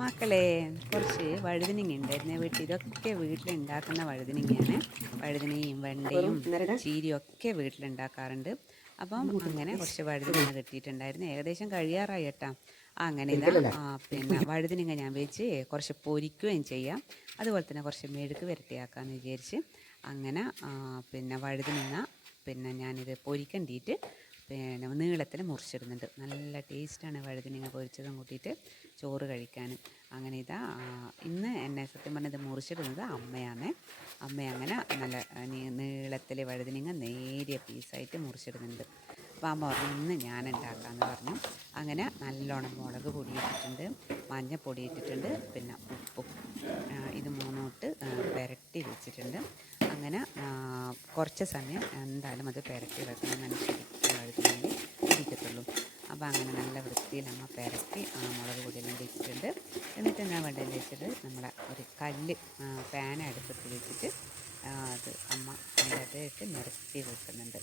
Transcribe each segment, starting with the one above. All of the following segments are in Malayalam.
മക്കളെ, കുറച്ച് വഴുതനങ്ങ ഉണ്ടായിരുന്നേ വീട്ടിൽ. ഇതൊക്കെ വീട്ടിലുണ്ടാക്കുന്ന വഴുതനങ്ങയാണ്. വഴുതനയും വെണ്ടയും ചീരയും ഒക്കെ വീട്ടിലുണ്ടാക്കാറുണ്ട്. അപ്പം അങ്ങനെ കുറച്ച് വഴുതനങ്ങ കിട്ടിയിട്ടുണ്ടായിരുന്നു. ഏകദേശം കഴിയാറായി കേട്ടാ. അങ്ങനെ ഇതാ പിന്നെ വഴുതനങ്ങ ഞാൻ വെച്ച് കുറച്ച് പൊരിക്കുകയും ചെയ്യാം, അതുപോലെ തന്നെ കുറച്ച് മെഴുക്ക് വരട്ടിയാക്കാമെന്ന് വിചാരിച്ച് അങ്ങനെ പിന്നെ വഴുതനങ്ങ പിന്നെ ഞാനിത് പൊരിക്കണ്ടിയിട്ട് പിന്നെ നീളത്തിൽ മുറിച്ചിടുന്നുണ്ട്. നല്ല ടേസ്റ്റാണ് വഴുതനങ്ങ പൊരിച്ചതും കൂട്ടിയിട്ട് ചോറ് കഴിക്കാനും. അങ്ങനെ ഇതാ ഇന്ന് എന്നെ സത്യം പറഞ്ഞത് മുറിച്ചിടുന്നത് അമ്മയാണ്. അമ്മ അങ്ങനെ നല്ല നീളത്തിൽ വഴുതനങ്ങ നേരിയ പീസായിട്ട് മുറിച്ചിടുന്നുണ്ട്. അപ്പോൾ അമ്മ പറഞ്ഞു ഇന്ന് ഞാൻ ഉണ്ടാക്കാമെന്ന് പറഞ്ഞു. അങ്ങനെ നല്ലോണം മുളക് പൊടി ഇട്ടിട്ടുണ്ട്, മഞ്ഞൾപ്പൊടി ഇട്ടിട്ടുണ്ട്, പിന്നെ ഉപ്പും ഇത് മൂന്നും ഇട്ട് പുരട്ടി വെച്ചിട്ടുണ്ട്. അങ്ങനെ കുറച്ച് സമയം എന്തായാലും അത് പുരട്ടി വെക്കണം, നല്ല ശരിക്കും വഴുതനങ്ങ ഇരിക്കത്തുള്ളൂ. അപ്പോൾ അങ്ങനെ നല്ല വൃത്തിയിൽ അമ്മ പുരട്ടി മുളക് പൊടിയെല്ലാം ഇട്ടിട്ടുണ്ട്. എന്നിട്ട് എന്നാ വേണ്ടതെന്ന് വെച്ചിട്ട് നമ്മളെ ഒരു കല്ല് പാൻ അടുപ്പത്ത് വെച്ചിട്ട് അത് അമ്മ അതിനകത്ത് ഇട്ട് നിരത്തി വെക്കുന്നുണ്ട്.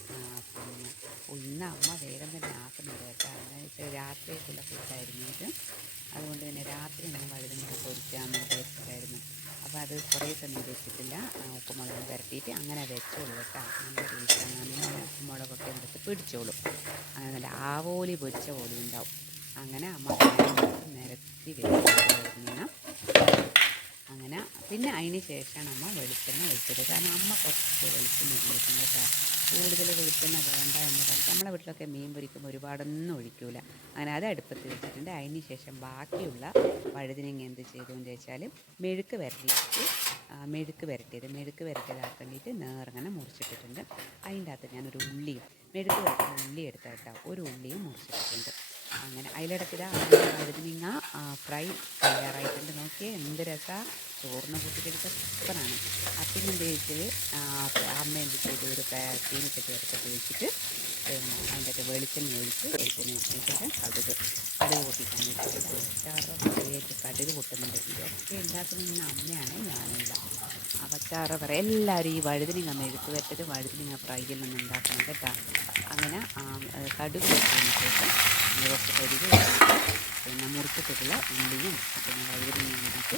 പിന്നെ ഇന്ന് അമ്മ വേഗം തന്നെ ആക്കുന്നുണ്ട് കേട്ടോ. എന്താണെന്ന് വെച്ചാൽ രാത്രിയേക്കുള്ള ഫുഡായിരുന്നു ഇത്. അതുകൊണ്ട് തന്നെ രാത്രി ഞാൻ വഴുതനങ്ങ പൊരിക്കാമെന്ന് വിചാരിച്ചിട്ടായിരുന്നു. അപ്പോൾ അത് കുറേ സമയം വെച്ചിട്ടില്ല, ഉപ്പുമുളകും പുരട്ടിയിട്ട് അങ്ങനെ വെച്ചോളൂ കേട്ടോ. നല്ല ടേസ്റ്റാണ്. നല്ലോണം ഉപ്പുമുളകൊക്കെ എടുത്ത് പിടിച്ചോളും. അങ്ങനെ നല്ല ആവോലി പൊരിച്ച പോലെ ഉണ്ടാവും. അങ്ങനെ അമ്മ നിരത്തി വെച്ചിട്ടുണ്ടായിരുന്നു. അങ്ങനെ പിന്നെ അതിന് ശേഷമാണ് അമ്മ വെളിച്ചെണ്ണ ഒഴിച്ചത്. കാരണം അമ്മ കുറച്ച് വെളിച്ചെണ്ണ ഉപയോഗിക്കും കേട്ടോ. കൂടുതൽ വെളിച്ചെണ്ണ വേണ്ട എന്ന് പറഞ്ഞിട്ട് നമ്മളെ വീട്ടിലൊക്കെ മീൻ പൊരിക്കുമ്പോൾ ഒരുപാടൊന്നും ഒഴിക്കൂല. അങ്ങനെ അത് അടുപ്പത്ത് വെച്ചിട്ടുണ്ട്. അതിന് ശേഷം ബാക്കിയുള്ള വഴുതനങ്ങ എന്ത് ചെയ്തു എന്ന് വെച്ചാൽ മെഴുക്ക് വരട്ടിയതാക്കേണ്ടിയിട്ട് നേർങ്ങനെ മുറിച്ചിട്ടിട്ടുണ്ട്. അതിൻ്റെ അകത്ത് ഞാനൊരു ഉള്ളിയും മെഴുക്ക് വരട്ടിയ ഉള്ളി എടുത്ത കേട്ടോ, ഒരു ഉള്ളിയും മുറിച്ചിട്ടിട്ടുണ്ട്. അങ്ങനെ അതിലിടയ്ക്ക് ഇതാ വഴുതനങ്ങ ഫ്രൈ തയ്യാറായിട്ടുണ്ട്. നോക്കിയേ എന്ത് രസമാണ്, ചോറിന് കൂട്ടിക്കെടുത്ത സൂപ്പറാണ്. അപ്പം എന്ത് വെച്ചാൽ അമ്മ എന്ത് ചെയ്ത് ഒരു ചീനിച്ചട്ടി അടുപ്പത്ത് വെച്ചിട്ട് പിന്നെ അതിൻ്റെ അകത്ത് വെളിച്ചെണ്ണ ഒഴിച്ച് വെളിച്ചെണ്ണ ശേഷം കടുക് പൊട്ടിക്കാൻ വെച്ചിട്ട് അച്ചാറ് കടുക് പൊട്ടുന്നുണ്ട്. ഇതൊക്കെ ഉണ്ടാക്കുന്ന അമ്മയാണ്, ഞാനില്ല. അച്ചാറ് പറയാം. എല്ലാവരും ഈ വഴുതനങ്ങ മെഴുക്ക് വരട്ടത് വഴുതനങ്ങ ഫ്രൈയിൽ നിന്ന് ഉണ്ടാക്കണം കേട്ടോ. അങ്ങനെ കടുക് പൊട്ടിയതിന് ശേഷം കുറച്ച് കടുക് പിന്നെ മുറിച്ചിട്ടിട്ടുള്ള ഉള്ളിയും പിന്നെ വഴുതനങ്ങയും കൂടിയിട്ട്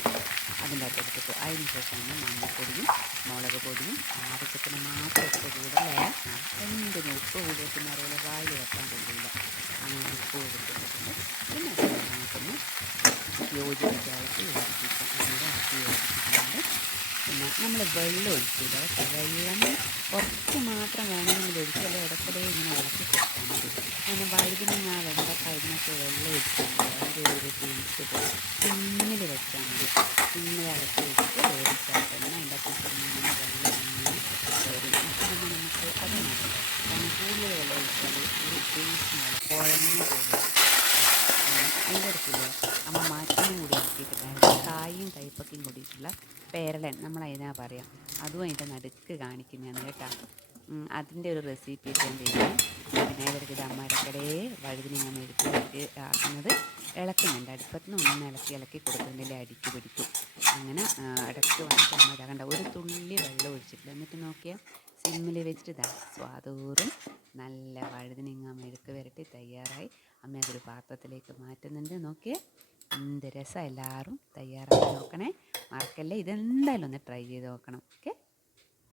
അതിൻ്റെ അകത്ത് എടുത്തിട്ട് അതിന് ശേഷമാണ് മഞ്ഞൾപ്പൊടിയും മുളക് പൊടിയും ആവശ്യത്തിന് മാത്രം ഇട്ട് കൂടുതലേ എന്തിനും ഉപ്പ് കൂടിയിട്ട് അറിയില്ല, വായിൽ വെക്കാൻ കൊള്ളില്ല. അങ്ങനെ ഉപ്പ് കൊടുത്തിട്ടുണ്ട്. പിന്നെ നമുക്കൊന്ന് യോജിപ്പിച്ച് യോജിപ്പിക്കാം. അങ്ങനെ യോജിപ്പിക്കുന്നുണ്ട്. പിന്നെ നമ്മൾ വെള്ളം ഒഴിക്കില്ല കേട്ടോ. വെള്ളം കുറച്ച് മാത്രം വേണമെങ്കിൽ ഒഴിച്ചാൽ ഇടയ്ക്കിടെ ഇങ്ങനെ ഇളക്കി കൊടുത്താൽ മതി. അങ്ങനെ വഴുതനങ്ങ വെണ്ടക്കായ ഇതിനൊക്കെ വെള്ളം ഒഴിക്കുമ്പോൾ അതിൻ്റെ ഒരു ടേസ്റ്റ് പോകും. സിമ്മിൽ വെച്ചാൽ മതി. സിമ്മിൽ അടച്ച് വെച്ചിട്ട് വേവിച്ചാൽ തന്നെ അതിൻ്റെ അകത്ത് ഇങ്ങനെ വെള്ളം ഇങ്ങനെ വരും. അപ്പം തന്നെ നമുക്ക് അത് മതി. കാരണം കൂടുതൽ വെള്ളം ഒഴിച്ചാൽ ഒരു ടേസ്റ്റ് നല്ല കുഴഞ്ഞു പോകും. അതിൻ്റെ അടുത്തില്ലേ അമ്മ മാറ്റിനും കൂടി ആക്കിയിട്ടുണ്ടായിരുന്നു. കായും കയ്പക്കയും കൂടിയിട്ടുള്ള പേരലൻ നമ്മളതിനാ പറയാം. അതും അതിൻ്റെ നടുക്ക് കാണിക്കുന്നതാണ് കേട്ടോ. അതിൻ്റെ ഒരു റെസിപ്പി ഞാൻ തരുന്നു. പിന്നെ ഇവർക്ക് ഇത് അമ്മ ഇടയ്ക്കിടെ വഴുതനങ്ങ മെഴുക്ക് ആക്കുന്നത് ഇളക്കുന്നുണ്ട്. അടുപ്പത്ത് നിന്ന് ഒന്ന് ഇളക്കി കൊടുക്കുന്നില്ല, അടിക്ക് പിടിക്കും. അങ്ങനെ ഇടയ്ക്ക് വന്നിട്ട് അമ്മ ഇതാകണ്ട ഒരു തുള്ളി വെള്ളം ഒഴിച്ചിട്ടില്ല. എന്നിട്ട് നോക്കിയാൽ സിമ്മിൽ വെച്ചിട്ട് ഇതാ സ്വാദൂറും നല്ല വഴുതനങ്ങ മെഴുക്ക് വരട്ടി തയ്യാറായി. അമ്മ അതൊരു പാത്രത്തിലേക്ക് മാറ്റുന്നുണ്ട്. നോക്കിയേ എന്ത് രസം. എല്ലാവരും തയ്യാറാക്കി നോക്കണേ, മറക്കല്ലേ. ഇതെന്തായാലും ഒന്ന് ട്രൈ ചെയ്ത് നോക്കണം. ഓക്കെ.